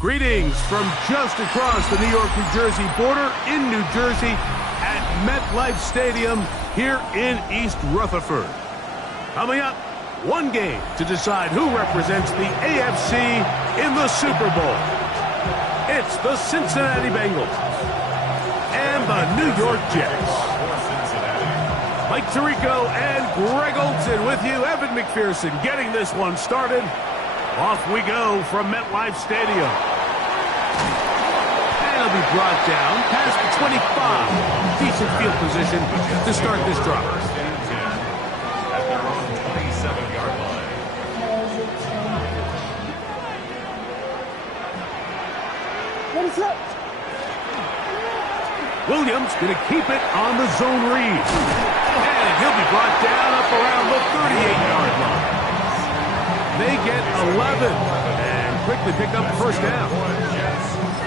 Greetings from just across the New York-New Jersey border in New Jersey at MetLife Stadium here in East Rutherford. Coming up, one game to decide who represents the AFC in the Super Bowl. It's the Cincinnati Bengals and the New York Jets. Mike Tirico and Greg Olson with you. Evan McPherson getting this one started. Off we go from MetLife Stadium. And it'll be brought down past the 25. Decent field position to start this drive. At their own 27-yard line. What is up? Williams going to keep it on the zone read. And he'll be brought down up around the 38-yard line. They get 11 and quickly pick up first down.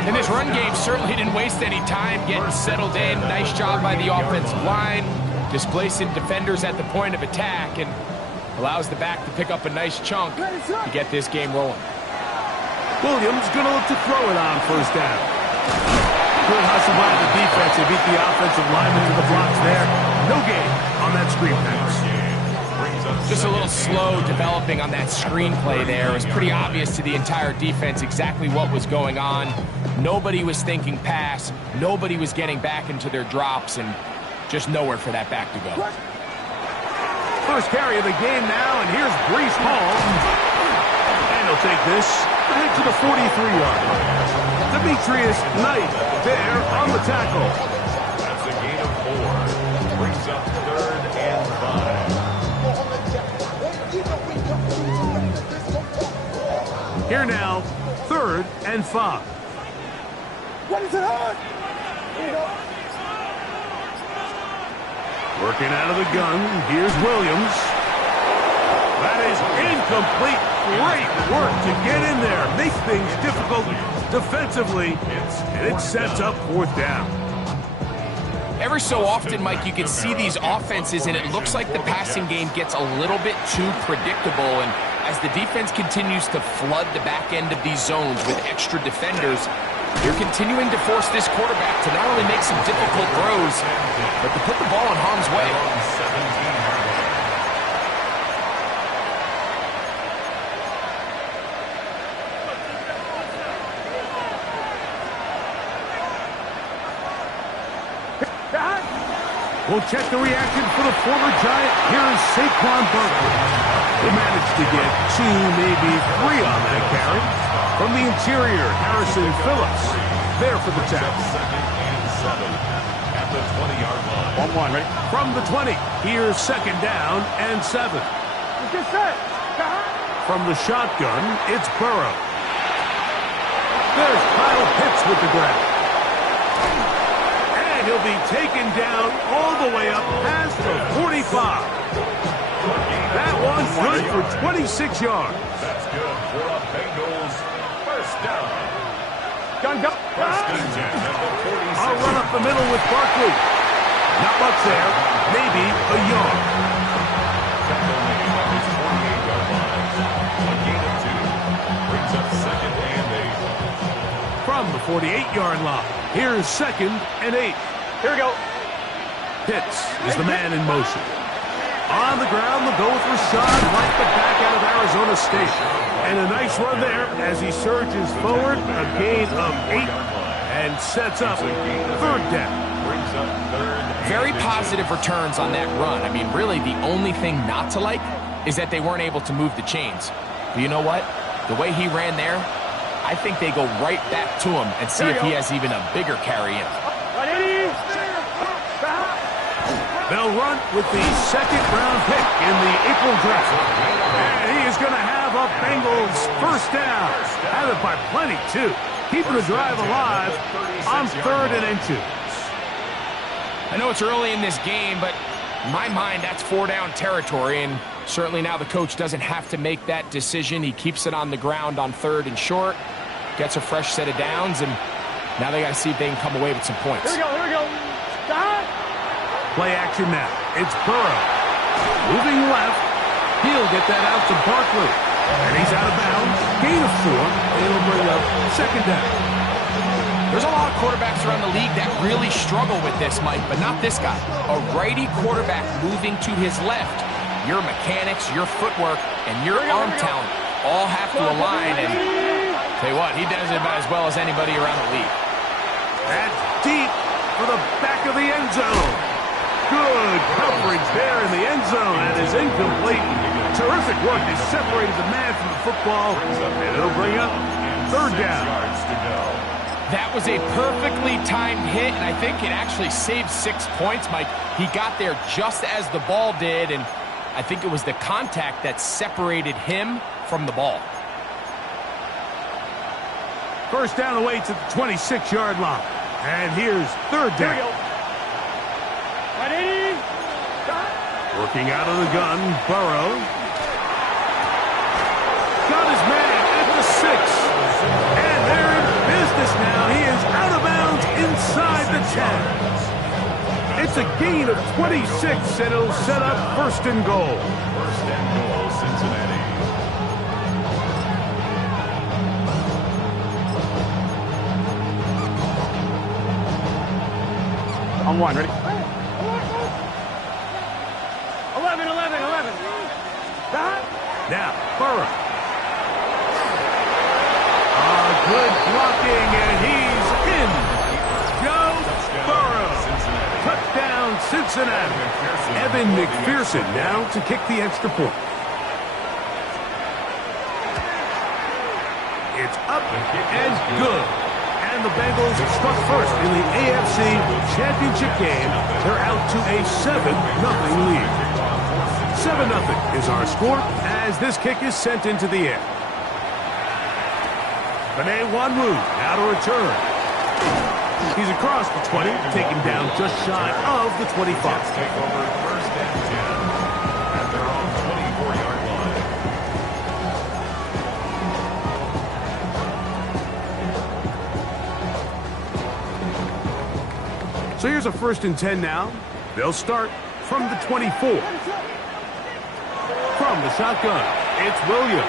And this run game certainly didn't waste any time getting settled in. Nice job by the offensive line, displacing defenders at the point of attack, and allows the back to pick up a nice chunk to get this game rolling. Williams going to look to throw it on first down. Good hustle by the defense. They beat the offensive lineman to the blocks there. No gain on that screen pass. Just a little slow developing on that screenplay there. It was pretty obvious to the entire defense exactly what was going on. Nobody was thinking pass. Nobody was getting back into their drops, and just nowhere for that back to go. First carry of the game now, and here's Breece Hall. And he'll take this back to the 43-yard line. Demetrius Knight there on the tackle. That's a gain of 4. Brings up 3rd and 5. Here now, 3rd and 5. What is it on? Working out of the gun, here's Williams. That is incomplete. Great work to get in there, make things difficult defensively, and it sets up 4th down. Every so often, Mike, you can see these offenses, and it looks like the passing game gets a little bit too predictable. And as the defense continues to flood the back end of these zones with extra defenders, they're continuing to force this quarterback to not only make some difficult throws, but to put the ball in harm's way. We'll check the reaction for the former Giant. Here is Saquon Barkley. They managed to get 2, maybe 3 on that carry. From the interior, Harrison Phillips there for the tackle. 2nd and 7 at the 20-yard line. 1-1, ready? From the 20, here's 2nd down and 7. From the shotgun, it's Burrow. There's Kyle Pitts with the grab. He'll be taken down all the way up past the 45. That one's good for 26 yards. That's good for a Bengals first down. Gun, go. First and 10 at the 46. I'll run up the middle with Barkley. Not much there. Maybe a yard. Tackle made at his 28-yard line. A gain of 2. Brings up 2nd and 8. From the 48-yard line, here's 2nd and 8. Here we go. Pitts is the man in motion. On the ground, they'll go with Rashad like the back out of Arizona State. And a nice run there as he surges forward. A gain of 8 and sets up 3rd down. Brings up 3rd. Very positive returns on that run. I mean, really, the only thing not to like is that they weren't able to move the chains. But you know what? The way he ran there, I think they go right back to him and see if he has even a bigger carry in. They'll run with the 2nd-round pick in the April draft. And he is going to have a Bengals first down. Have it by plenty, too. Keeping the drive alive on 3rd and 2. I know it's early in this game, but in my mind, that's 4-down territory, and certainly now the coach doesn't have to make that decision. He keeps it on the ground on 3rd and short, gets a fresh set of downs, and now they got to see if they can come away with some points. Here we go. Play action now. It's Burrow. Moving left. He'll get that out to Barkley. And he's out of bounds. Gain of 4. And it'll bring up second down. There's a lot of quarterbacks around the league that really struggle with this, Mike, but not this guy. A righty quarterback moving to his left. Your mechanics, your footwork, and your arm talent all have to align. And tell you what, he does it about as well as anybody around the league. That's deep for the back of the end zone. Good coverage there in the end zone. That is incomplete. Terrific work. They separated the man from the football. And it'll bring up third down. That was a perfectly timed hit, and I think it actually saved 6 points, Mike. He got there just as the ball did, and I think it was the contact that separated him from the ball. First down away to the 26-yard line. And here's third down. Working out of the gun, Burrow. Got his man at the 6. And they're in business now. He is out of bounds inside the 10. It's a gain of 26, and it'll set up first and goal. First and goal, Cincinnati. On one, ready? 11. Now, Burrow. Good blocking, and he's in. Joe Burrow. Touchdown, Cincinnati. Evan McPherson now to kick the extra point. It's up and good. And the Bengals struck first in the AFC Championship game. They're out to a 7-0 lead. 7-0 is our score as this kick is sent into the air. Benet Wanwu now to return. He's across the 20, taken down just shy of the 25. Take over first and 10 at their own 24-yard line. So here's a first and 10 now. They'll start from the 24. From the shotgun, it's Williams.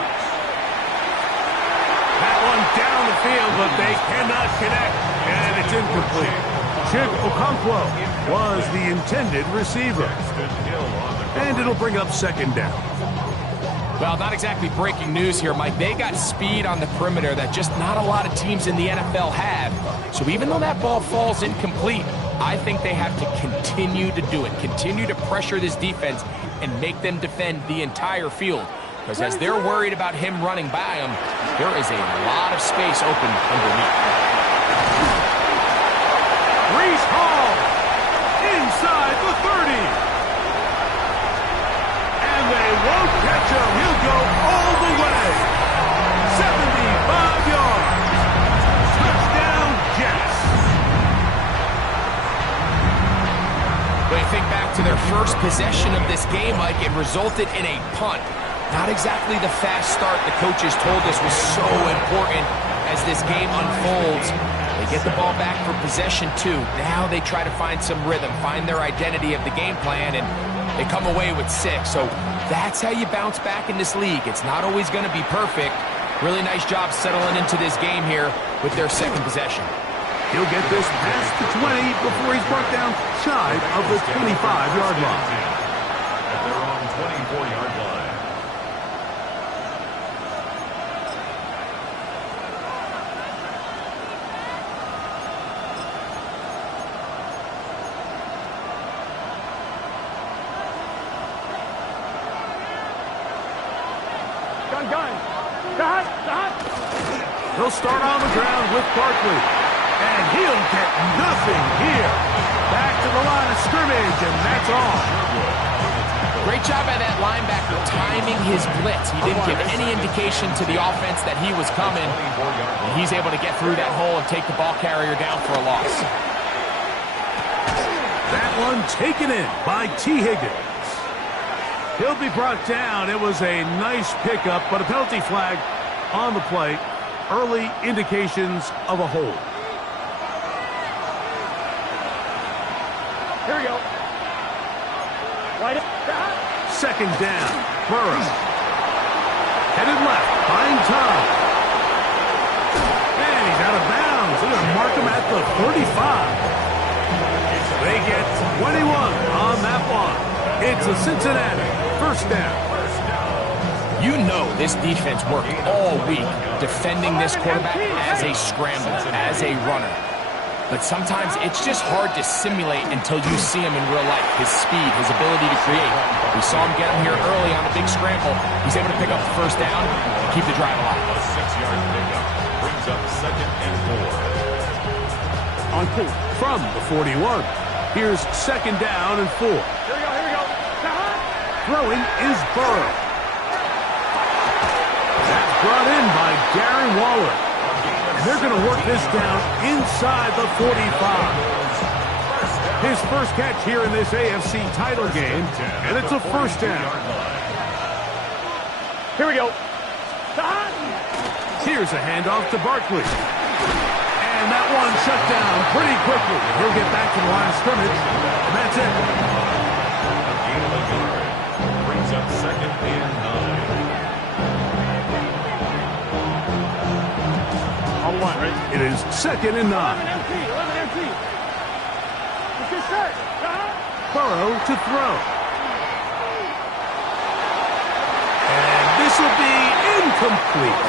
That one down the field, but they cannot connect, and it's incomplete. Chip Okonkwo was the intended receiver. And it'll bring up second down. Well, not exactly breaking news here, Mike. They got speed on the perimeter that just not a lot of teams in the NFL have. So even though that ball falls incomplete, I think they have to continue to do it. Continue to pressure this defense and make them defend the entire field. Because as they're worried about him running by them, there is a lot of space open underneath. Brees Hall inside the 30. And they won't catch him. He'll go all the way. 75 yards. Touchdown, Jets. When you think back to their first possession of this game, Mike, it resulted in a punt. Not exactly the fast start the coaches told us was so important as this game unfolds. They get the ball back for possession 2. Now they try to find some rhythm, find their identity of the game plan, and they come away with 6. So that's how you bounce back in this league. It's not always going to be perfect. Really nice job settling into this game here with their second possession. He'll get this past the 20 before he's brought down shy of the 25-yard line. At their own 24-yard line. He'll start on the ground with Barkley. And he'll get nothing here. Back to the line of scrimmage, and that's all. Great job by that linebacker timing his blitz. He didn't give any indication to the offense that he was coming. And he's able to get through that hole and take the ball carrier down for a loss. That one taken in by T. Higgins. He'll be brought down. It was a nice pickup, but a penalty flag on the play. Early indications of a hold. Here we go. Right. Second down. Burrow. Headed left, buying time. And he's out of bounds. They're going to mark him at the 35. They get 21 on that one. It's a Cincinnati first down. You know this defense worked all week defending this quarterback as a scrambler, as a runner. But sometimes it's just hard to simulate until you see him in real life. His speed, his ability to create. We saw him get him here early on a big scramble. He's able to pick up the first down and keep the drive alive. A 6-yard pickup brings up 2nd and 4. On pull from the 41. Here's 2nd down and 4. Here we go. Throwing is Burrow. That's brought in by Darren Waller. And they're going to work this down inside the 45. His first catch here in this AFC title game, and it's a first down. Here we go. Here's a handoff to Barkley. And that one shut down pretty quickly. He'll get back to the line of scrimmage, and that's it. A gain of a yard brings up 2nd and 9. On one, right? It is 2nd and 9. 11 empty. It's your shirt. Burrow to throw. And this will be incomplete.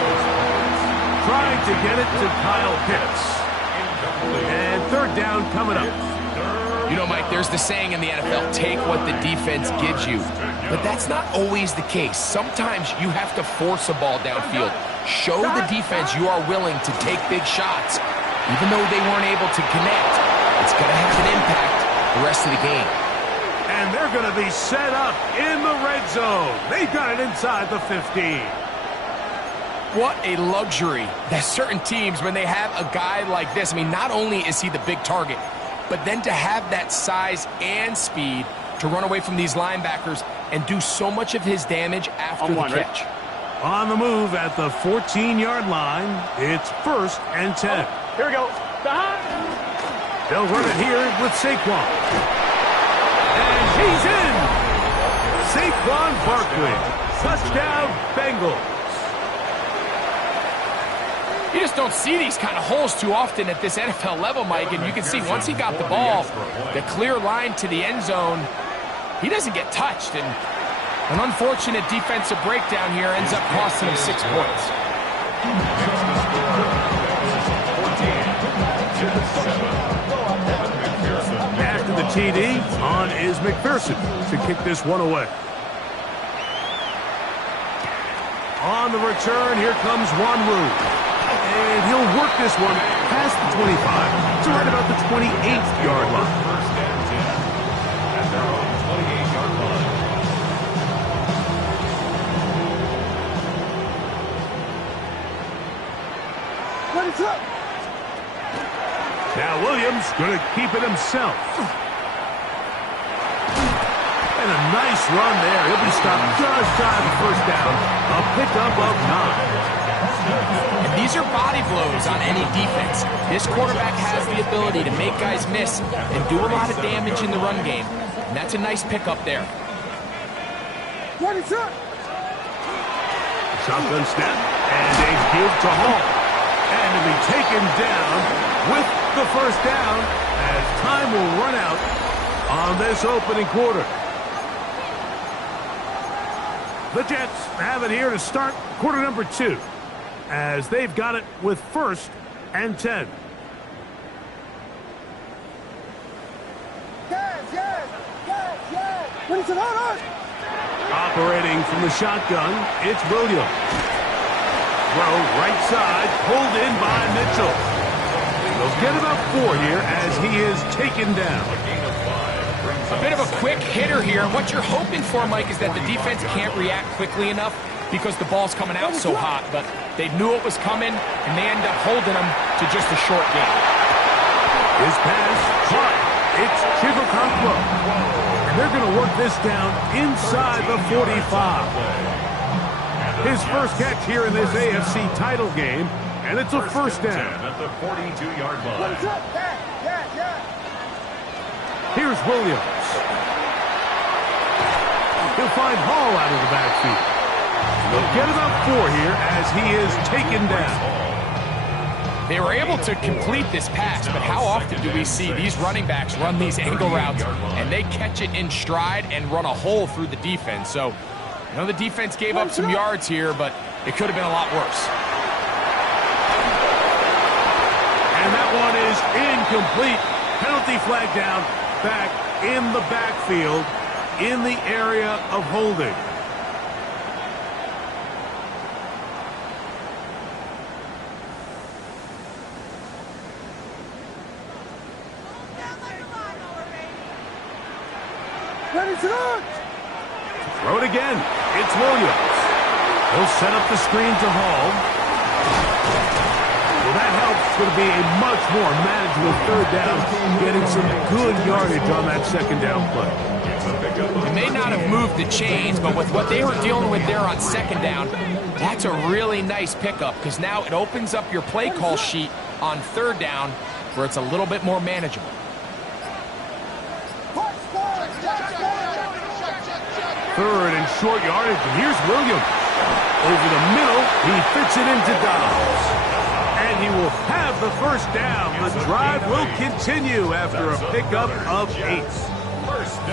Trying to get it to Kyle Pitts. And 3rd down coming up. You know, Mike, there's the saying in the NFL, take what the defense gives you. But that's not always the case. Sometimes you have to force a ball downfield. Show the defense you are willing to take big shots. Even though they weren't able to connect, it's going to have an impact the rest of the game. And they're going to be set up in the red zone. They've got it inside the 15. What a luxury that certain teams, when they have a guy like this, I mean, not only is he the big target, but then to have that size and speed to run away from these linebackers and do so much of his damage after the catch. Right? On the move at the 14-yard line, it's 1st and 10. Here we go. They'll run it here with Saquon. And he's in! Saquon Barkley. Touchdown, Bengals. You just don't see these kind of holes too often at this NFL level, Mike, and you can see once he got the ball, the clear line to the end zone, he doesn't get touched, and an unfortunate defensive breakdown here ends up costing him 6 points. After the TD, on is McPherson to kick this one away. On the return, here comes Wanru. And he'll work this one past the 25 to right about the 28th-yard line. 1st and 10 at their own 28-yard line. Now Williams going to keep it himself. And a nice run there. He'll be stopped just shy of the first down. A pickup of 9. And these are body blows on any defense. This quarterback has the ability to make guys miss and do a lot of damage in the run game. And that's a nice pickup there. Shotgun snap. And a give to Hall. And to be taken down with the first down as time will run out on this opening quarter. The Jets have it here to start quarter number 2 as they've got it with 1st and 10. Operating from the shotgun, it's Williams. Throw right side, pulled in by Mitchell. They'll get about 4 here as he is taken down. A bit of a quick hitter here. What you're hoping for, Mike, is that the defense can't react quickly enough because the ball's coming out so hot. But they knew it was coming, and they end up holding them to just a short game. His pass, caught. It's Chigokankwo. And they're going to work this down inside the 45. His first catch here in this AFC title game, and it's a first down. At the 42-yard line. Here's Williams. He'll find Hall out of the backfield. They'll get about 4 here as he is taken down. They were able to complete this pass, but how often do we see these running backs run these angle routes and they catch it in stride and run a hole through the defense? So, I know the defense gave up some yards here, but it could have been a lot worse. And that one is incomplete. Penalty flag down, back in the backfield, in the area of holding. Throw it again. It's Williams. He'll set up the screen to Hall. Well, that helps. It's going to be a much more manageable third down, getting some good yardage on that second down play. They may not have moved the chains, but with what they were dealing with there on second down, that's a really nice pickup because now it opens up your play call sheet on third down where it's a little bit more manageable. Third and short yardage, and here's Williams. Over the middle, he fits it into Dobbs. And he will have the first down. The drive will continue after a pickup of 8.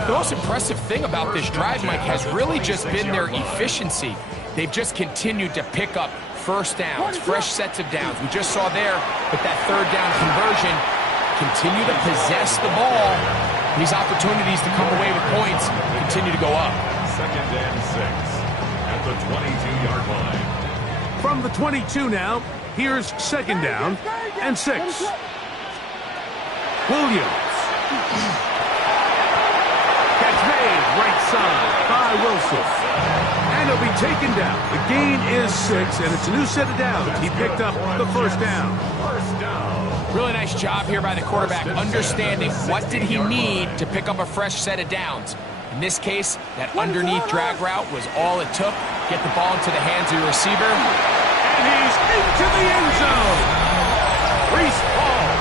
The most impressive thing about this drive, Mike, has really just been their efficiency. They've just continued to pick up first downs, fresh sets of downs. We just saw there with that third down conversion, continue to possess the ball. These opportunities to come away with points continue to go up. Second and 6 at the 22-yard line. From the 22 now, here's second down and 6. Williams. Catch made right side by Wilson. And he'll be taken down. The gain is 6, and it's a new set of downs. He picked up the first down. Really nice job here by the quarterback, understanding what did he need to pick up a fresh set of downs. In this case, that underneath drag route was all it took. Get the ball into the hands of your receiver. And he's into the end zone. Reese Hall,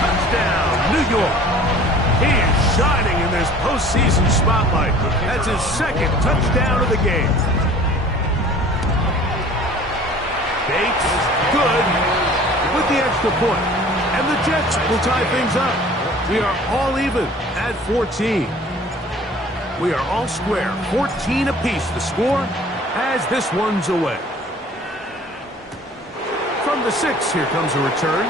touchdown, New York. He is shining in this postseason spotlight. That's his second touchdown of the game. Bates, good, with the extra point. And the Jets will tie things up. We are all even at 14. We are all square, 14 apiece the score as this one's away. From the 6, here comes a return.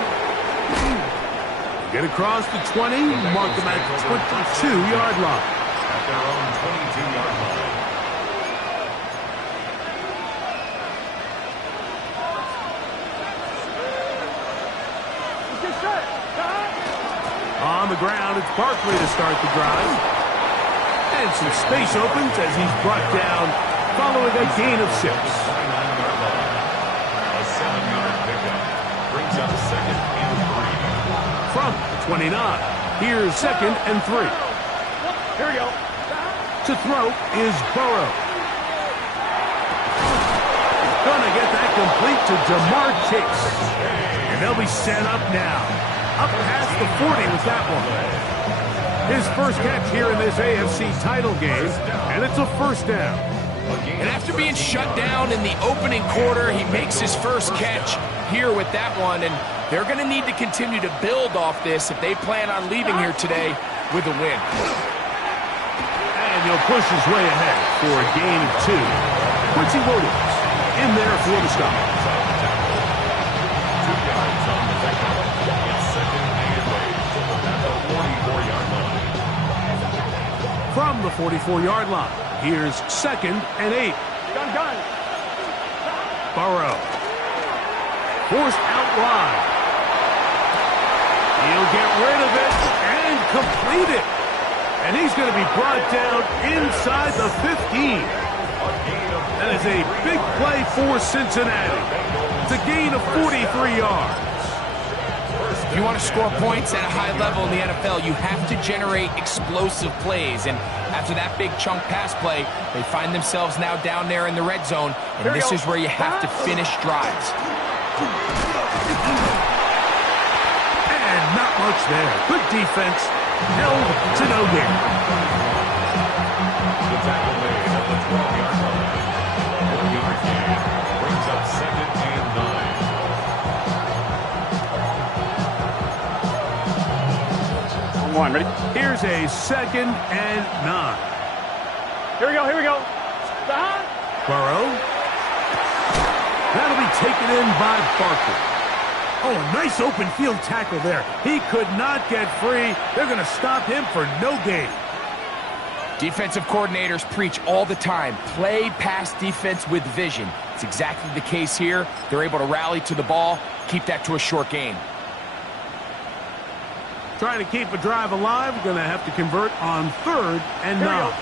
Get across the 20, mark them at the 22-yard line. At their own 22-yard line. On the ground, it's Barkley to start the drive. And some space opens as he's brought down following a gain of 6. A 7-yard pickup brings up second and 3. From the 29, here's second and 3. Here we go. To throw is Burrow. Gonna get that complete to Jamar Chase. And they'll be set up now. Up past the 40 with that one. His first catch here in this AFC title game, and it's a first down. And after being shut down in the opening quarter, he makes his first catch here with that one, and they're going to need to continue to build off this if they plan on leaving here today with a win. And he'll push his way ahead for a gain of 2. Quincy Williams in there for the stop. 2 yards on the pickup. It's second and 8 at the 44-yard line. From the 44-yard line, here's second and 8. Gun. Burrow. Forced out wide. He'll get rid of it and complete it. And he's going to be brought down inside the 15. That is a big play for Cincinnati. It's a gain of 43 yards. If you want to score points at a high level in the NFL, you have to generate explosive plays. And after that big chunk pass play, they find themselves now down there in the red zone. And this is where you have to finish drives. And not much there. Good defense. Held to no gain. The tackle made at the 1. Ready? Here's a 2nd and 9. Here we go. Here we go. Stop. Burrow. That'll be taken in by Barkley. Oh, a nice open field tackle there. He could not get free. They're going to stop him for no gain. Defensive coordinators preach all the time, play pass defense with vision. It's exactly the case here. They're able to rally to the ball, keep that to a short gain. Trying to keep a drive alive, going to have to convert on 3rd and 9.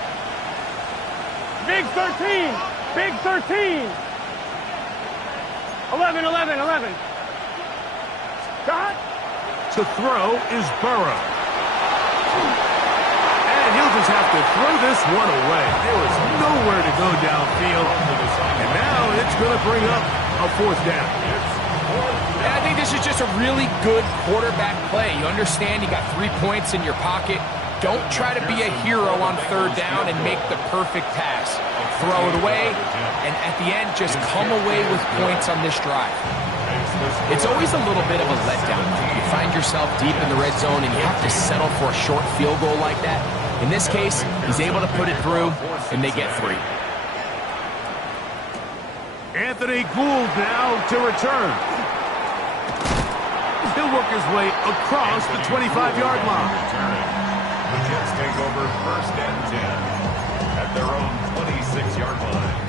Big 13. Big 13. 11, 11, 11. Got. To throw is Burrow. And he'll just have to throw this one away. There was nowhere to go downfield. And now it's going to bring up a 4th down. And I think this is just a really good quarterback play. You understand you got 3 points in your pocket. Don't try to be a hero on 3rd down and make the perfect pass. Throw it away, and at the end, just come away with points on this drive. It's always a little bit of a letdown. You find yourself deep in the red zone, and you have to settle for a short field goal like that. In this case, he's able to put it through, and they get 3. Anthony Gould now to return. He'll work his way across the 25-yard line. The Jets take over 1st and 10 at their own 26-yard line.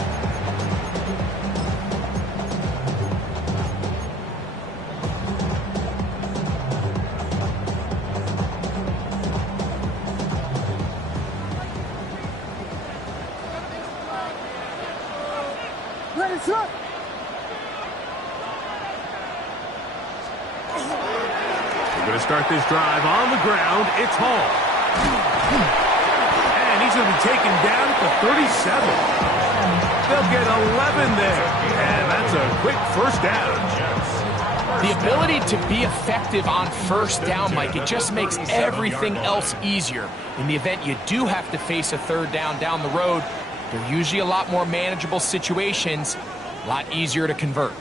Ready, set. We're going to start this drive on the ground. It's Hall. And he's going to be taken down at the 37. They'll get 11 there. And that's a quick 1st down. The ability to be effective on 1st down, Mike, it just makes everything else easier. In the event you do have to face a 3rd down the road, they're usually a lot more manageable situations, a lot easier to convert.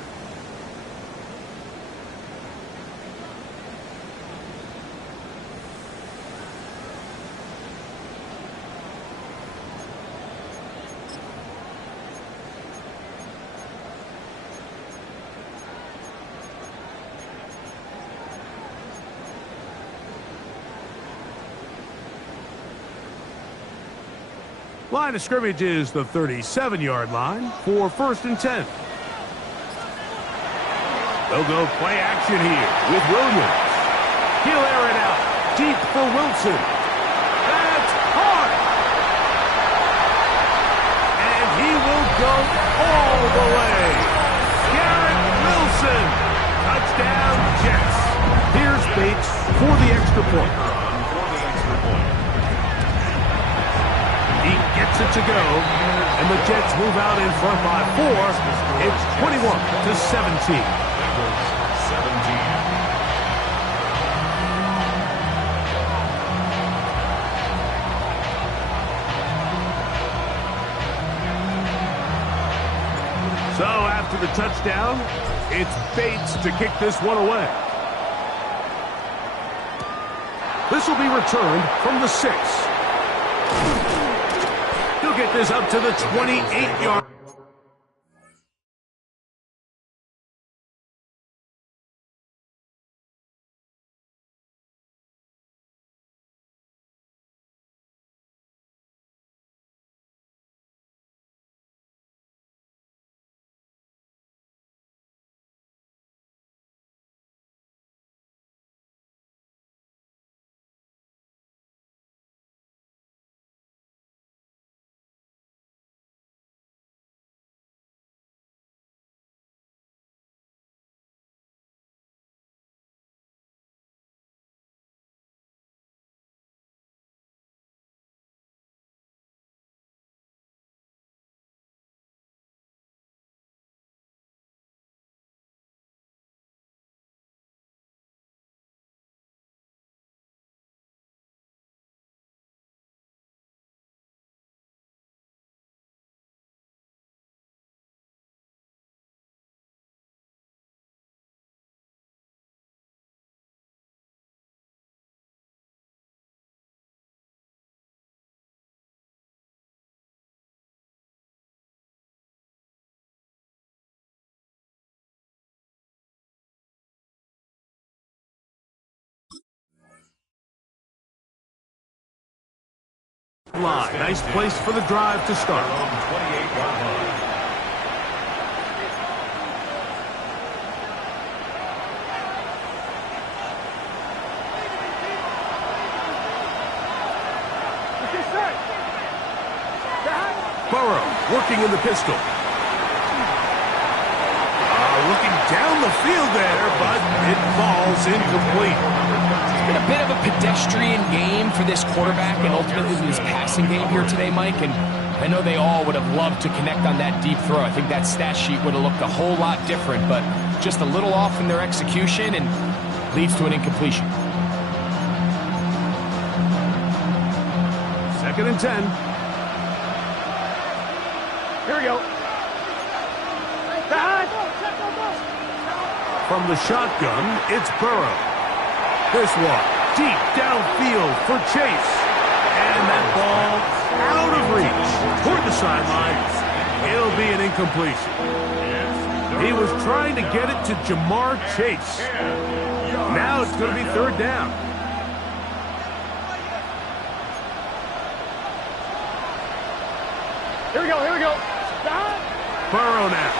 Line of scrimmage is the 37-yard line for 1st and 10. They'll go play action here with Williams. He'll air it out deep for Wilson. That's hard. And he will go all the way. Garrett Wilson. Touchdown, Jets. Here's Bates for the extra point. He gets it to go, and the Jets move out in front by 4. It's 21-17. 17. So after the touchdown, it's Bates to kick this one away. This will be returned from the 6. He'll get this up to the 28-yard line. Nice place for the drive to start. 28-yard line. Burrow working in the pistol. Looking down the field there, but it falls incomplete. It's been a bit of a pedestrian game for this quarterback and ultimately this passing game here today, Mike. And I know they all would have loved to connect on that deep throw. I think that stat sheet would have looked a whole lot different, but just a little off in their execution and leads to an incompletion. 2nd and 10. Here we go. From the shotgun, it's Burrow. This one, deep downfield for Chase. And that ball out of reach toward the sideline. It'll be an incompletion. He was trying to get it to Jamar Chase. Now it's going to be 3rd down. Here we go, here we go. Burrow now.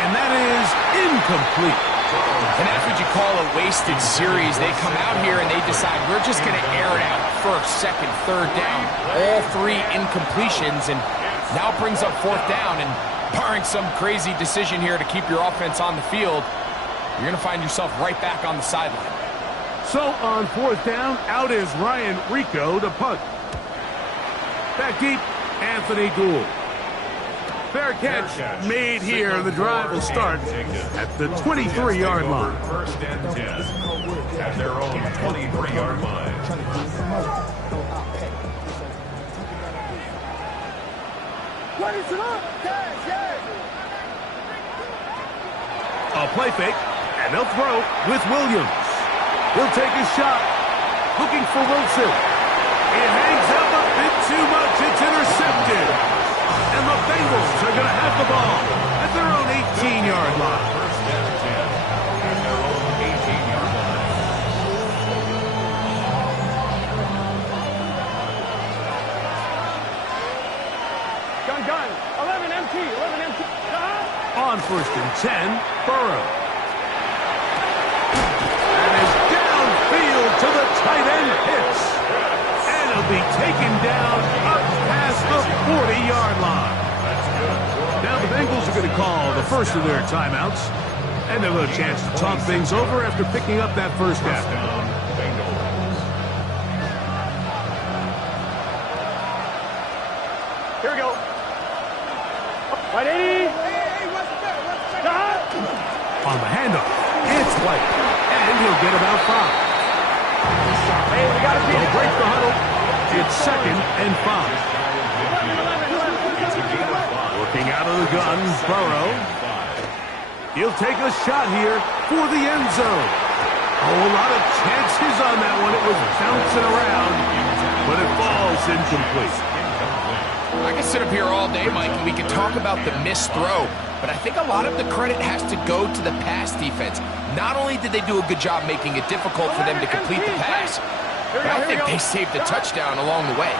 And that is incomplete. And that's what you call a wasted series. They come out here and they decide we're just going to air it out 1st, 2nd, 3rd down. All 3 incompletions, and now brings up 4th down. And barring some crazy decision here to keep your offense on the field, you're going to find yourself right back on the sideline. So on 4th down, out is Ryan Rico to punt. Back deep, Anthony Gould. Fair catch made here, and the drive will start at the 23-yard line. 1st and 10 at their own 23-yard line. A play fake, and they'll throw with Williams. He'll take a shot, looking for Wilson. It hangs up a bit too much. It's intercepted. And the Bengals are going to have the ball at their own 18-yard line. 1st and 10 at their own 18-yard line. Gun. 11 empty. On 1st and 10, Burrow. And is downfield to the tight end Pitts. And he'll be taken down up past the 40-yard line. Now the Bengals are going to call the first of their timeouts. And they'll have a chance to talk things over after picking up that first half. Here we go. Right 80. On the handoff, it's White. And he'll get about 5. Hey, we got to beat They'll it. break the huddle. It's 2nd and 5. Looking out of the gun, Burrow. He'll take a shot here for the end zone. Oh, a lot of chances on that one. It was bouncing around, but it falls incomplete. I could sit up here all day, Mike, and we could talk about the missed throw, but I think a lot of the credit has to go to the pass defense. Not only did they do a good job making it difficult for them to complete the pass, but I think they saved a touchdown along the way.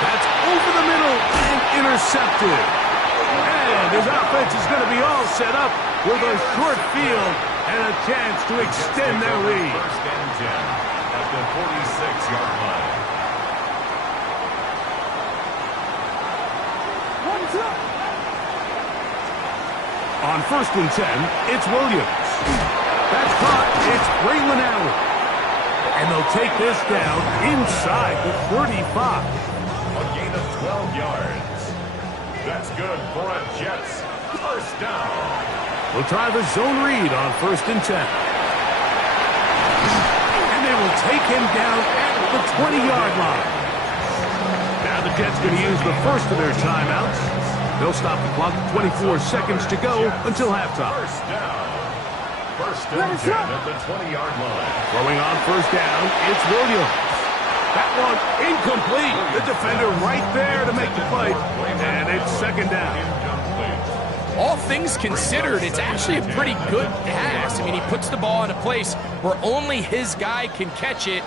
That's over the middle and intercepted. And his offense is going to be all set up with a short field and a chance to extend their lead. 1st and 10 at the 46-yard line. On 1st and 10, it's Williams. That's caught. It's Braylon Allen. And they'll take this down inside the 35. A gain of 12 yards. That's good for a Jets 1st down. We'll try the zone read on 1st and 10. And they will take him down at the 20-yard line. Now the Jets going to use the first of their timeouts. They'll stop the clock at 24 seconds to go until halftime. 1st down. 1st and 10 at the 20-yard line. Throwing on 1st down, it's Williams. That one incomplete. The defender right there to make the play. And it's 2nd down. All things considered, it's actually a pretty good pass. I mean, he puts the ball in a place where only his guy can catch it.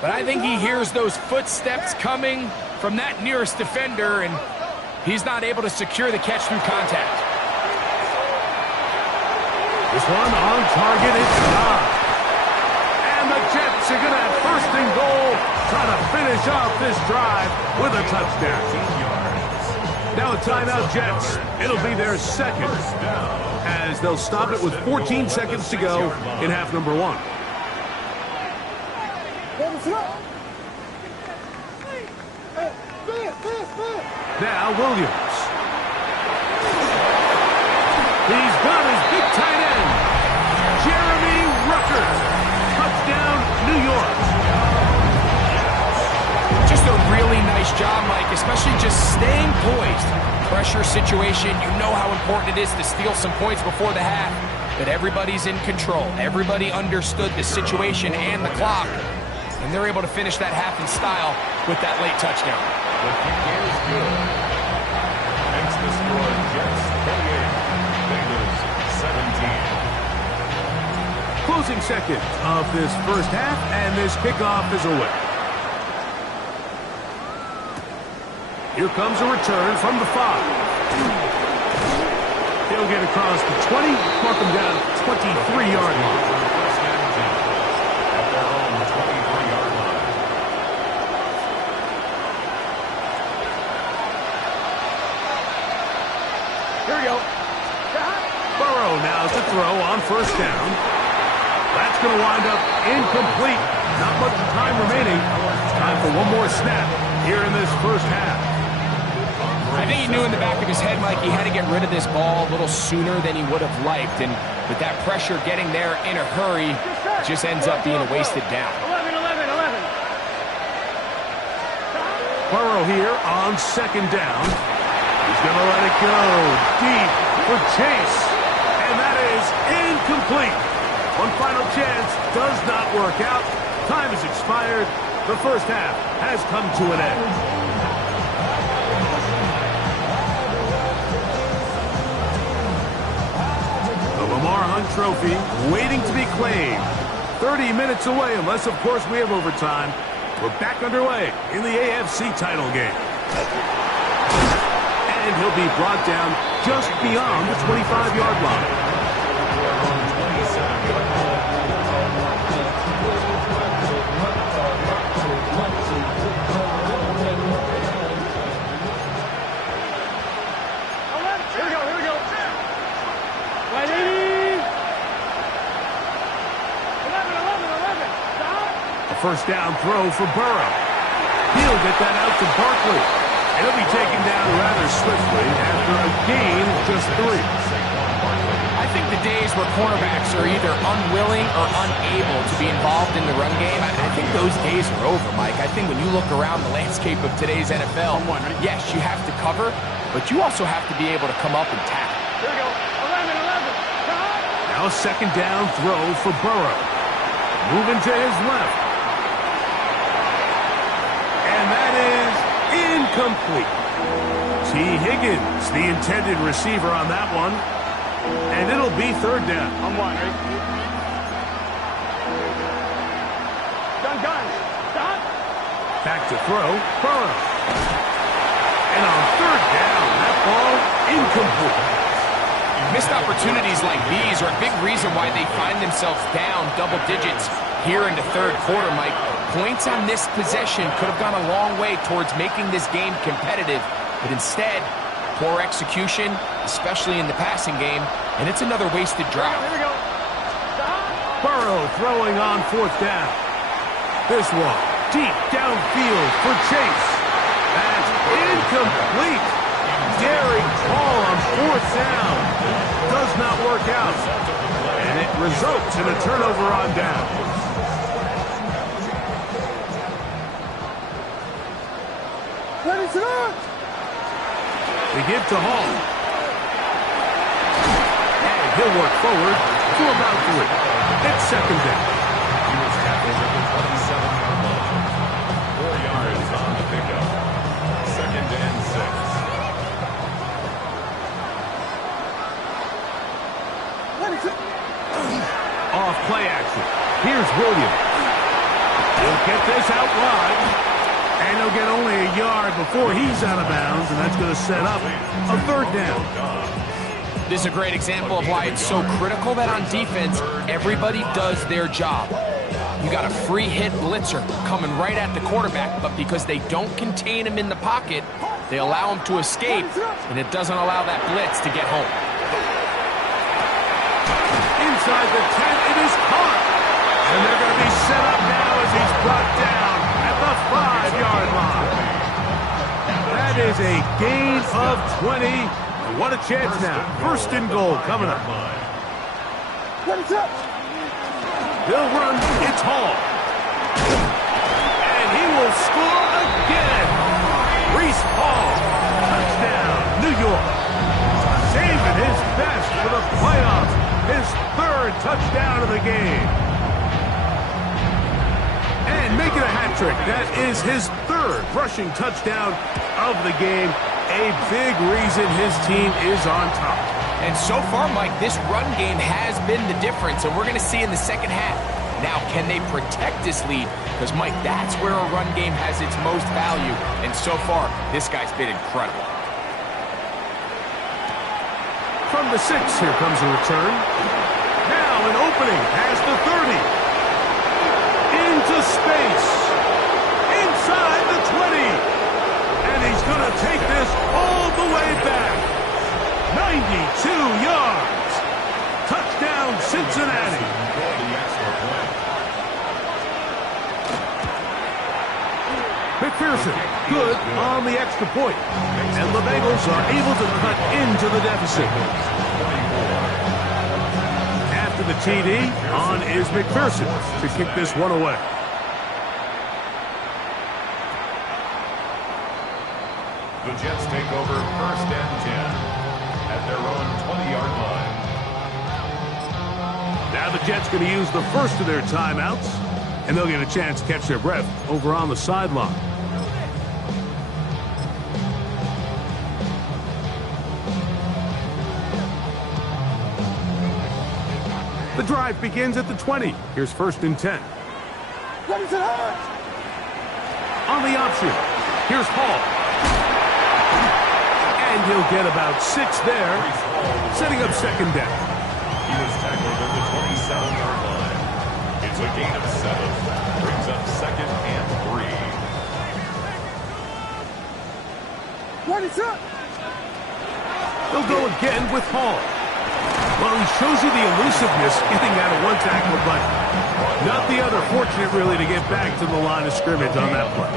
But I think he hears those footsteps coming from that nearest defender, and he's not able to secure the catch through contact. This one on target, it's not. And the Jets are going to have first and goal, trying to finish off this drive with a touchdown. Now a timeout, Jets. It'll be their second, as they'll stop it with 14 seconds to go in half number one. Now Williams. He's got his big tight end, Jeremy Rucker. Touchdown, New York. Just a really nice job, Mike, especially just staying poised. Pressure situation, you know how important it is to steal some points before the half, but everybody's in control. Everybody understood the situation and the clock, and they're able to finish that half in style with that late touchdown. The kick is good. Makes the score Jets 38. They lose 17. Closing seconds of this first half, and this kickoff is away. Here comes a return from the 5. He'll get across the 20, mark him down at the 23-yard line. At their own 23-yard line. Here we go. Burrow now to throw on first down. That's going to wind up incomplete. Not much time remaining. Time for one more snap here in this first half. I think he knew in the back of his head, Mike, he had to get rid of this ball a little sooner than he would have liked. And with that pressure getting there in a hurry, it just ends up being a wasted down. 11. Burrow here on second down. He's going to let it go deep for Chase. And that is incomplete. One final chance does not work out. Time has expired. The first half has come to an end. Lamar Hunt Trophy waiting to be claimed. 30 minutes away, unless, of course, we have overtime. We're back underway in the AFC title game. And he'll be brought down just beyond the 25-yard line. First down throw for Burrow. He'll get that out to Barkley. And he'll be taken down rather swiftly after a gain of just 3. I think the days where cornerbacks are either unwilling or unable to be involved in the run game, I think those days are over, Mike. I think when you look around the landscape of today's NFL, yes, you have to cover, but you also have to be able to come up and tackle. Here we go. 11. Now a second down throw for Burrow. Moving to his left. And that is incomplete. T. Higgins, the intended receiver on that one. And it'll be third down. I'm one, right? Gun. Stop. Back to throw. Burrow. And on third down, that ball incomplete. Missed opportunities like these are a big reason why they find themselves down double digits here in the third quarter, Mike. Points on this possession could have gone a long way towards making this game competitive, but instead, poor execution, especially in the passing game, and it's another wasted drive. Here we go. Burrow throwing on fourth down. This one, deep downfield for Chase. That's incomplete. Daring call on fourth down. Does not work out. And it results in a turnover on down. They give to Hall. And he'll work forward to about 3. It's second down. He was tackled at the 27-yard line. 4 yards on the pickup. Second and 6. Off play action. Here's Williams. He'll get this out wide. And he'll get only a yard before he's out of bounds, and that's going to set up a third down. This is a great example of why it's so critical that on defense, everybody does their job. You got a free hit blitzer coming right at the quarterback, but because they don't contain him in the pocket, they allow him to escape, and it doesn't allow that blitz to get home. Inside the 10, it is caught. And they're going to be set up now as he's brought down at the 5-yard line. That is a gain of 20. And what a chance now. First and goal coming up. They'll run. It's Hall. And he will score again. Reese Hall. Touchdown, New York. Saving his best for the playoffs. His third touchdown of the game. And making a hat trick. That is his third rushing touchdown of the game. A big reason his team is on top. And so far, Mike, this run game has been the difference, and we're going to see in the second half. Now, can they protect this lead? Because, Mike, that's where a run game has its most value. And so far, this guy's been incredible. From the 6, here comes a return. Now an opening past the 30. Into space. Inside the 20. And he's going to take this all the way back. 92 yards. Touchdown, Cincinnati. McPherson, good on the extra point. And the Bengals are able to cut into the deficit. After the TD, on is McPherson to kick this one away. The Jets take over first and 10 at their own 20-yard line. Now the Jets going to use the first of their timeouts, and they'll get a chance to catch their breath over on the sideline. The drive begins at the 20. Here's first and 10. On the option, here's Hall. And he'll get about 6 there, setting up second down. He was tackled at the 27-yard line. It's a gain of 7. Brings up second and 3. They'll go again with Hall. Well, he shows you the elusiveness getting out of one tackle, but not the other. Fortunate, really, to get back to the line of scrimmage on that play.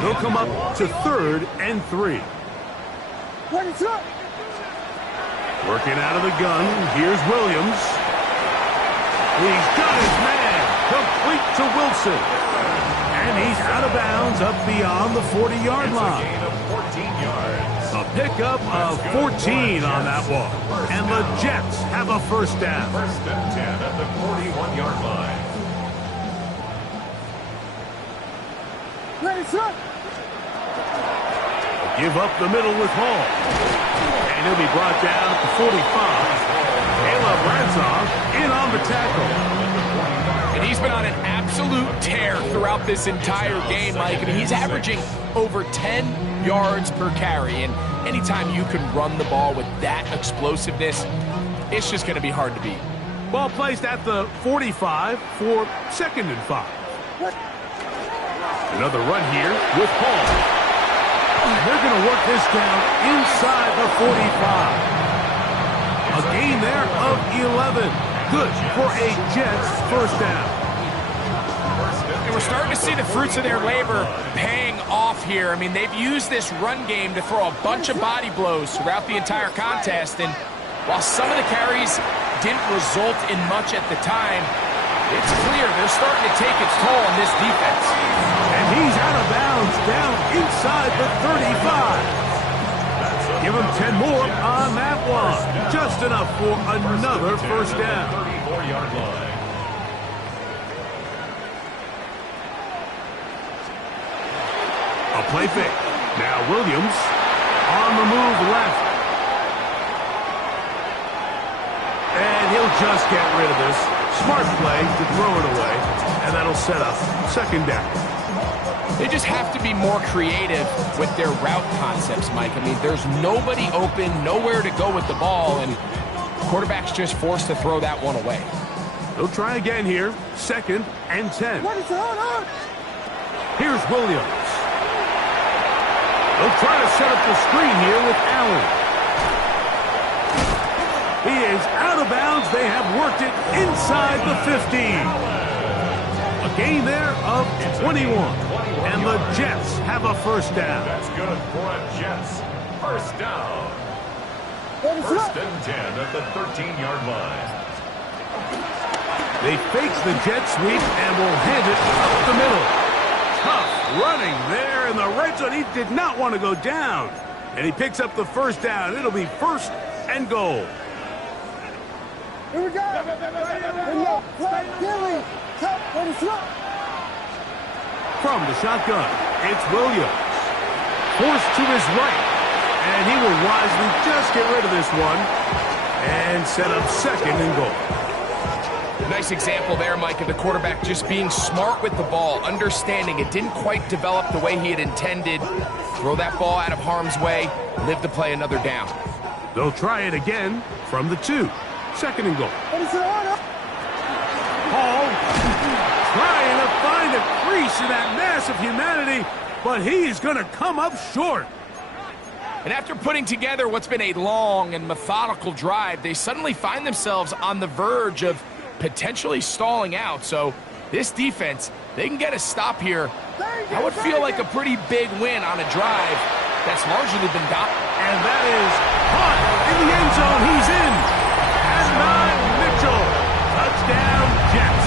They'll come up to third and 3. Working out of the gun, here's Williams. He's got his man, complete to Wilson. And he's out of bounds up beyond the 40-yard line. Gain of 14 yards. A pickup of 14 on that one. And the Jets have a first down. First and 10 at the 41-yard line. Give up the middle with Hall. And he'll be brought down at the 45. Caleb Ranzoff in on the tackle. And he's been on an absolute tear throughout this entire game, Mike. I mean, he's averaging over 10 yards per carry. And anytime you can run the ball with that explosiveness, it's just going to be hard to beat. Ball placed at the 45 for second and 5. Another run here with Hall. They're going to work this down inside the 45. A gain there of 11. Good for a Jets first down. And we're starting to see the fruits of their labor paying off here. I mean, they've used this run game to throw a bunch of body blows throughout the entire contest. And while some of the carries didn't result in much at the time, it's clear they're starting to take its toll on this defense. And he's out of bounds down inside the 35. Give him 10 more on that one. Just enough for another first down. 34-yard line. A play fake. Now Williams on the move left. And he'll just get rid of this. Smart play to throw it away. And that'll set up second down. They just have to be more creative with their route concepts, Mike. I mean, there's nobody open, nowhere to go with the ball, and quarterback's just forced to throw that one away. They'll try again here. 2nd and 10. Here's Williams. They'll try to set up the screen here with Allen. He is out of bounds. They have worked it inside the 15. A gain there of 21. And the Jets have a first down. That's good for a Jets. First down. 1st and 10 at the 13-yard line. They fake the jet sweep and will hand it up the middle. Tough running there in the red zone. He did not want to go down. And he picks up the first down. It'll be 1st and goal. Here we go. From the shotgun, it's Williams. Forced to his right. And he will wisely just get rid of this one. And set up 2nd and goal. Nice example there, Mike, of the quarterback just being smart with the ball, understanding it didn't quite develop the way he had intended. Throw that ball out of harm's way, live to play another down. They'll try it again from the 2. 2nd and goal. Hall trying to find a crease in that mass of humanity, but he's going to come up short. And after putting together what's been a long and methodical drive, they suddenly find themselves on the verge of potentially stalling out. So this defense, they can get a stop here. That would feel like a pretty big win on a drive that's largely been dominated. And that is caught in the end zone. He's in. And not Mitchell. Touchdown, Jets.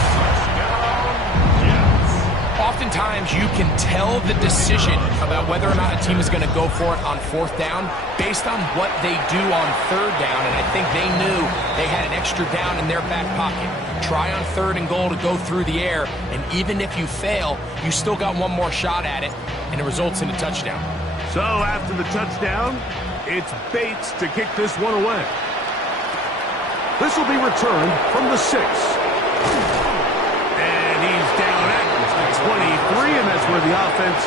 Oftentimes, you can tell the decision about whether or not a team is going to go for it on 4th down based on what they do on 3rd down, and I think they knew they had an extra down in their back pocket. Try on 3rd and goal to go through the air, and even if you fail, you still got one more shot at it, and it results in a touchdown. So after the touchdown, it's Bates to kick this one away. This will be returned from the 6. And he's down at 23, and that's where the offense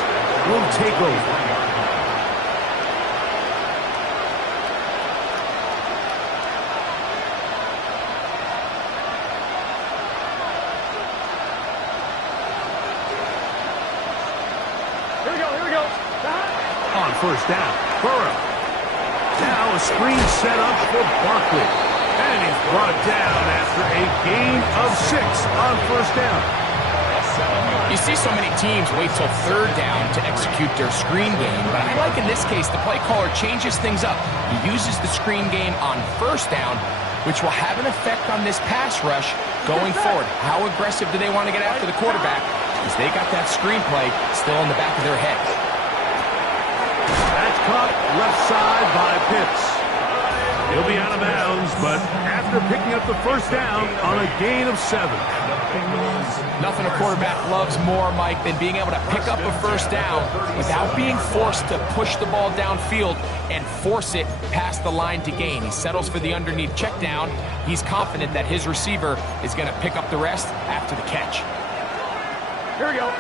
will take over. Here we go. On 1st down, Burrow. Now a screen set up for Barkley. And he's brought down after a gain of 6 on 1st down. You see so many teams wait till 3rd down to execute their screen game, but I like in this case the play caller changes things up. He uses the screen game on 1st down, which will have an effect on this pass rush going forward. How aggressive do they want to get after the quarterback? Because they got that screenplay still in the back of their head. That's caught left side by Pitts. He'll be out of bounds, but after picking up the 1st down on a gain of 7. Nothing a quarterback loves more, Mike, than being able to pick up a 1st down without being forced to push the ball downfield and force it past the line to gain. He settles for the underneath check down. He's confident that his receiver is going to pick up the rest after the catch. Here we go.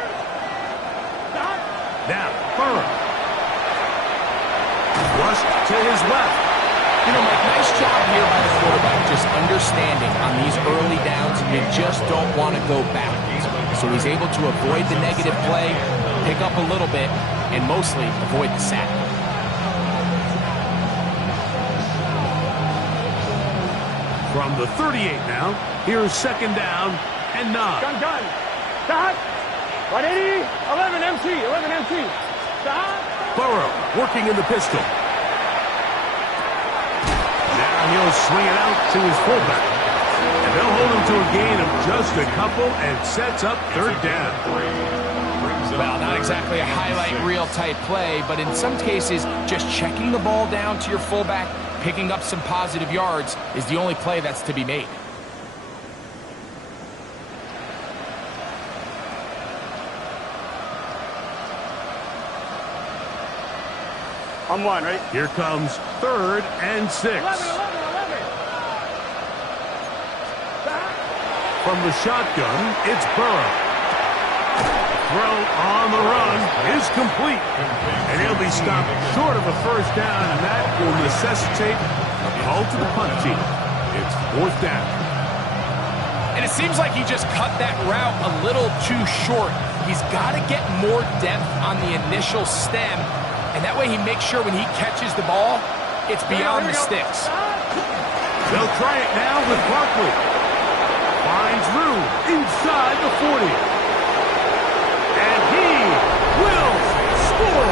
Now, Burrow. Rushed to his left. You know, Mike, nice job here by the quarterback, just understanding on these early downs, you just don't want to go backwards. So he's able to avoid the negative play, pick up a little bit, and mostly avoid the sack. From the 38 now, here's 2nd down and 9. Gun. Stop. 180. 11 MT. Stop. Burrow working in the pistol. He'll swing it out to his fullback. And they'll hold him to a gain of just a couple and sets up 3rd down. Well, not exactly a highlight reel type play, but in some cases, just checking the ball down to your fullback, picking up some positive yards is the only play that's to be made. I'm 1, right? Here comes 3rd and 6. 11. From the shotgun, it's Burrow. throw on the run is complete. And he'll be stopped short of a first down, and that will necessitate a call to the punt team. It's fourth down. And it seems like he just cut that route a little too short. He's got to get more depth on the initial stem, and that way he makes sure when he catches the ball, it's beyond the sticks. They'll try it now with Barkley. Finds room inside the 40. And he will score.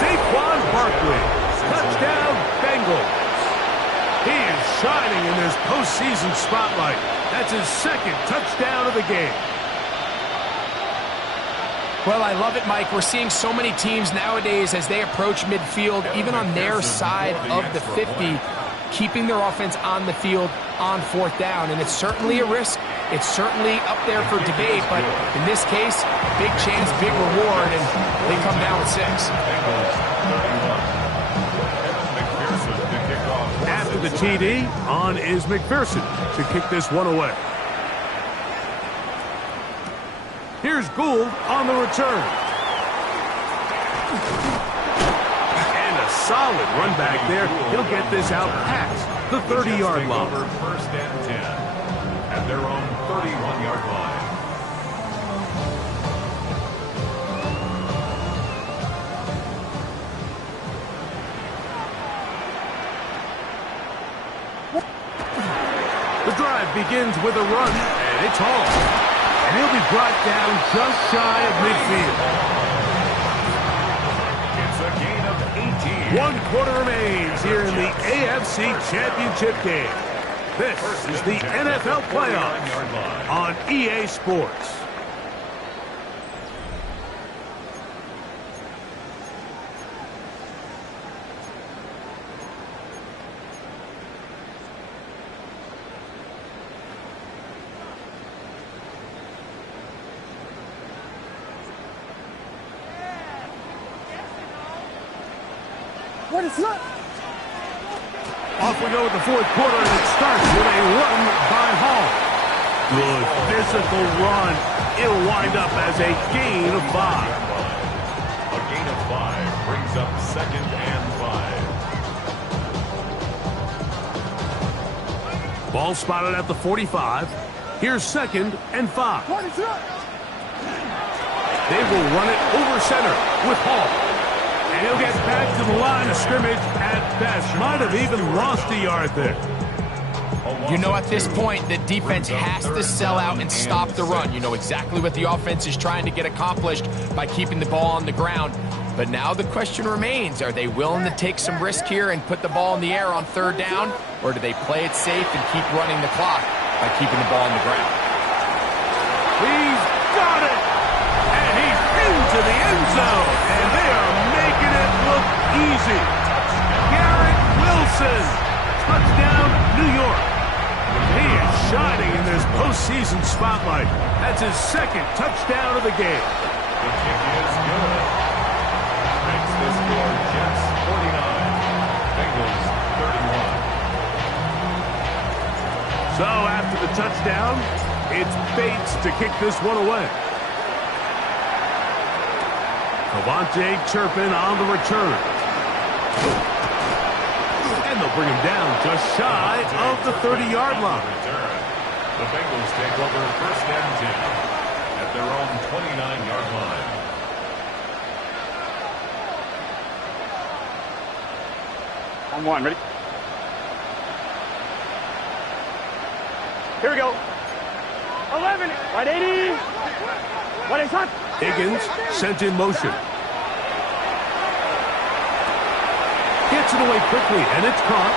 Saquon Barkley. Touchdown, Bengals. He is shining in this postseason spotlight. That's his second touchdown of the game. Well, I love it, Mike. We're seeing so many teams nowadays as they approach midfield, even on their side of the 50, keeping their offense on the field on fourth down. And it's certainly a risk. It's certainly up there for debate. But in this case, big chance, big reward, and they come down with 6. After the TD, on is McPherson to kick this one away. Here's Gould on the return. And a solid run back there. He'll get this out past the 30-yard line. First and 10 at their own 31-yard line. The drive begins with a run, and it's Hall. And he'll be brought down just shy of midfield. It's a gain of 18. 1 quarter remains here in the AFC Championship game. This is the NFL playoffs on EA Sports. What is that? Off we go with the fourth quarter, and it starts with a run by Hall. Good physical run. It'll wind up as a gain of 5. A gain of 5 brings up second and 5. Ball spotted at the 45. Here's second and 5. What is that? They will run it over center with Hall. And he'll get back to the line of scrimmage at best. Might have even lost a yard there. You know, at this point, the defense has to sell out and stop the run. You know exactly what the offense is trying to get accomplished by keeping the ball on the ground. But now the question remains, are they willing to take some risk here and put the ball in the air on third down? Or do they play it safe and keep running the clock by keeping the ball on the ground? He's got it! And he's into the end zone. And they are making it look easy. Garrett Wilson. Touchdown, New York. He is shining in this postseason spotlight. That's his second touchdown of the game. The kick is good. Makes the score Jets 49, Bengals 31. So after the touchdown, it's Bates to kick this one away. Devontae Turpin on the return. And they'll bring him down just shy of the 30-yard line. The Bengals take over first and 10 at their own 29-yard line. On 1, ready? Here we go. 11, right 80. What is that? Higgins sent in motion. Gets it away quickly, and it's caught.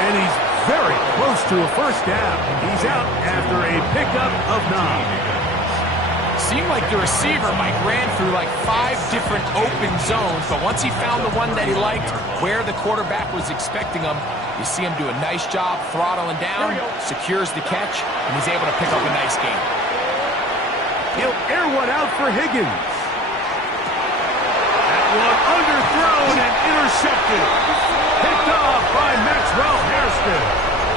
And he's very close to a first down. He's out after a pickup of 9. Seemed like the receiver, Mike, ran through like 5 different open zones, but once he found the one that he liked, where the quarterback was expecting him, you see him do a nice job throttling down, secures the catch, and he's able to pick up a nice gain. He'll air one out for Higgins. That one underthrown and intercepted. Picked off by Maxwell Hairston.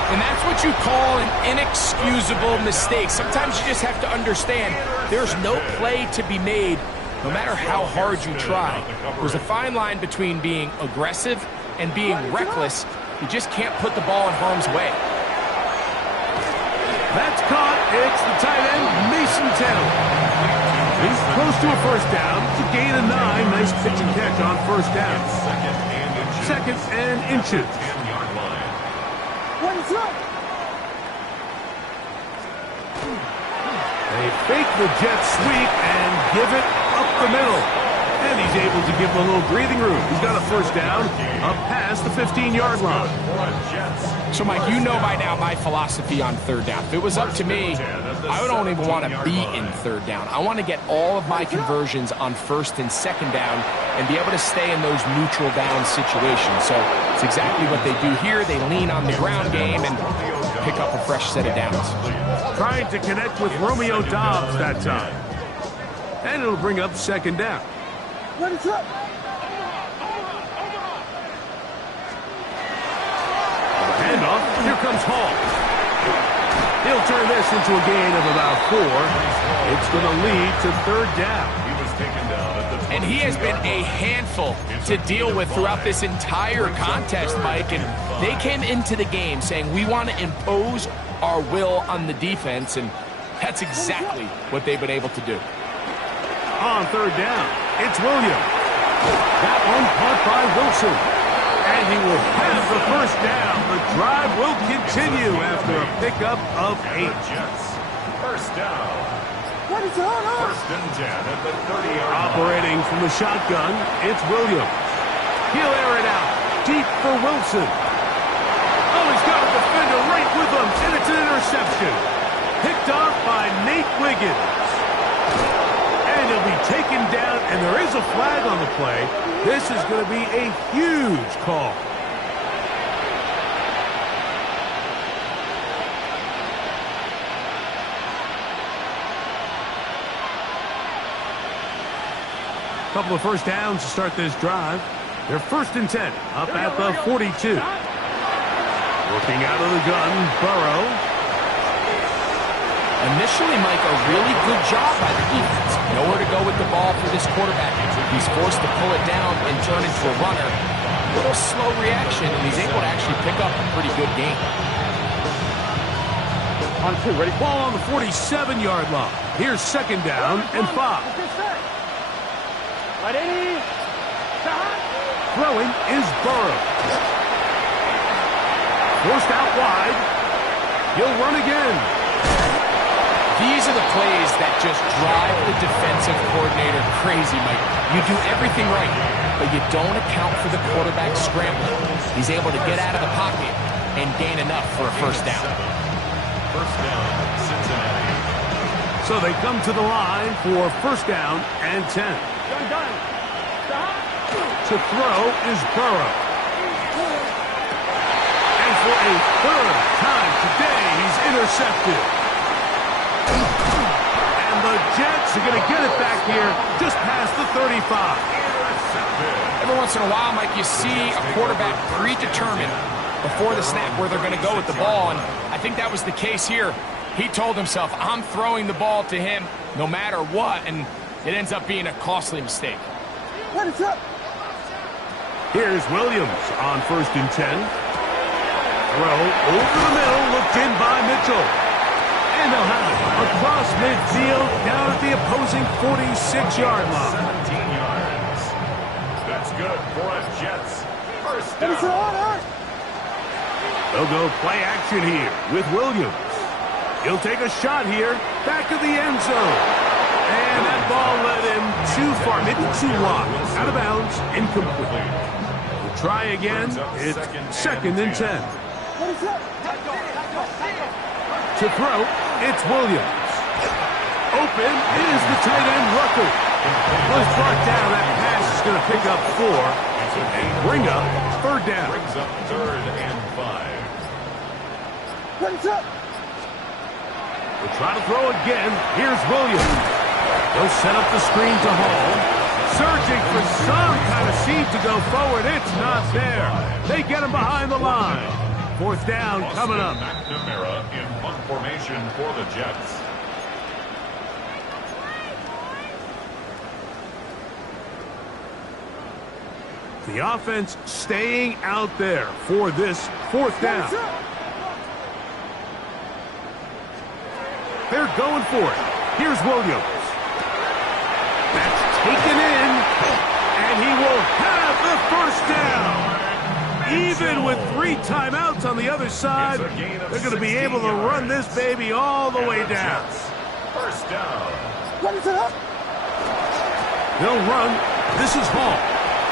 And that's what you call an inexcusable mistake. Sometimes you just have to understand there's no play to be made, no matter how hard you try. There's a fine line between being aggressive and being reckless. You just can't put the ball in harm's way. That's caught. It's the tight end, Mason Taylor. He's close to a first down. It's a gain of 9. Nice pitch and catch on first down. Second and inches. They fake the jet sweep and give it up the middle. And he's able to give him a little breathing room. He's got a first down up past the 15-yard line. So, Mike, you know by now my philosophy on third down. If it was up to me, I don't even want to be in third down. I want to get all of my conversions on first and second down and be able to stay in those neutral down situations. So it's exactly what they do here. They lean on the ground game and pick up a fresh set of downs. Trying to connect with Romeo Dobbs that time. And it'll bring up second down. Handoff. Here comes Hall. He'll turn this into a gain of about 4. It's going to lead to third down. And he has been a handful to deal with throughout this entire contest, Mike. And they came into the game saying, we want to impose our will on the defense. And that's exactly what they've been able to do. On third down, it's Williams. That one caught by Wilson. And he will have the first down. The drive will continue after a pickup of 8. First down. First and 10 at the 30-yard line. Operating from the shotgun, it's Williams. He'll air it out deep for Wilson. Oh, he's got a defender right with him, and it's an interception. Picked off by Nate Wiggins. And he'll be taken down, and there is a flag on the play. This is going to be a huge call. Couple of first downs to start this drive. They're first and 10, up at the 42. Working out of the gun, Burrow. Initially, Mike, a really good job by the defense. Nowhere to go with the ball for this quarterback. He's forced to pull it down and turn into a runner. A little slow reaction, and he's able to actually pick up a pretty good game. On 2, ready? Ball on the 47-yard line. Here's second down and 5. Throwing is Burrow. Forced out wide. He'll run again. These are the plays that just drive the defensive coordinator crazy, Mike. You do everything right, but you don't account for the quarterback scrambling. He's able to get out of the pocket and gain enough for a first down. First down, Cincinnati. So they come to the line for first down and 10. To throw is Burrow. And for a third time today, he's intercepted. And the Jets are going to get it back here just past the 35. Every once in a while, Mike, you see a quarterback predetermined before the snap where they're going to go with the ball, and I think that was the case here. He told himself, I'm throwing the ball to him no matter what, and it ends up being a costly mistake. What is up? Here's Williams on first and 10. Throw over the middle, looked in by Mitchell. And they'll have it across midfield down at the opposing 46-yard line. 17 yards. That's good for a Jets. First down. They'll go play action here with Williams. He'll take a shot here, back of the end zone. And that ball led him too far, maybe too wide. Out of bounds, incomplete. We'll try again. It's second and 10. To throw, it's Williams. Open is the tight end, Rucker. Was brought down. That pass is going to pick up 4 and bring up third down. Brings up third and 5. What's up? We'll try to throw again. Here's Williams. He'll set up the screen to Hall. Searching for some kind of seed to go forward. It's not there. They get him behind the line. Fourth down coming up. McNamara in punt formation for the Jets. The offense staying out there for this fourth down. They're going for it. Here's Williams. That's taken in, and he will have the first down. Even with 3 timeouts on the other side, they're going to be able to run this baby all the way down. First down. They'll run. This is Hall,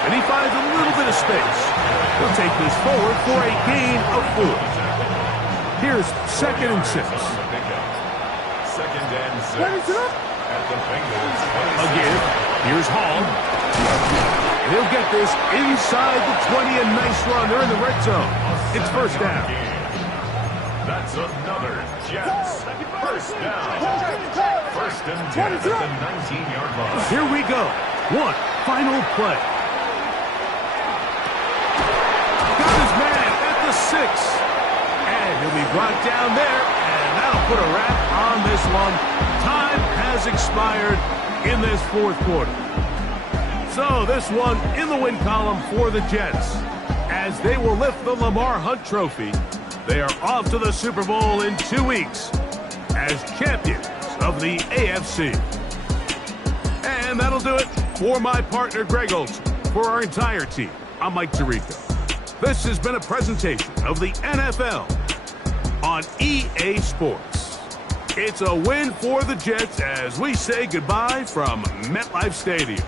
and he finds a little bit of space. He'll take this forward for a gain of 4. Here's 2nd and 6. Second and 6 at the Bengals. Again, here's Hall. And he'll get this inside the 20, a nice run. They're in the red zone. It's first down. That's another Jets. First down. First and 10 at the 19-yard line. Here we go. One final play. Got his man at the 6. And he'll be brought down there. And that'll put a wrap on this one. Time has expired in this fourth quarter. So this one in the win column for the Jets. As they will lift the Lamar Hunt Trophy, they are off to the Super Bowl in 2 weeks as champions of the AFC. And that'll do it for my partner Greg Olson. For our entire team, I'm Mike Tirico. This has been a presentation of the NFL on EA Sports. It's a win for the Jets as we say goodbye from MetLife Stadium.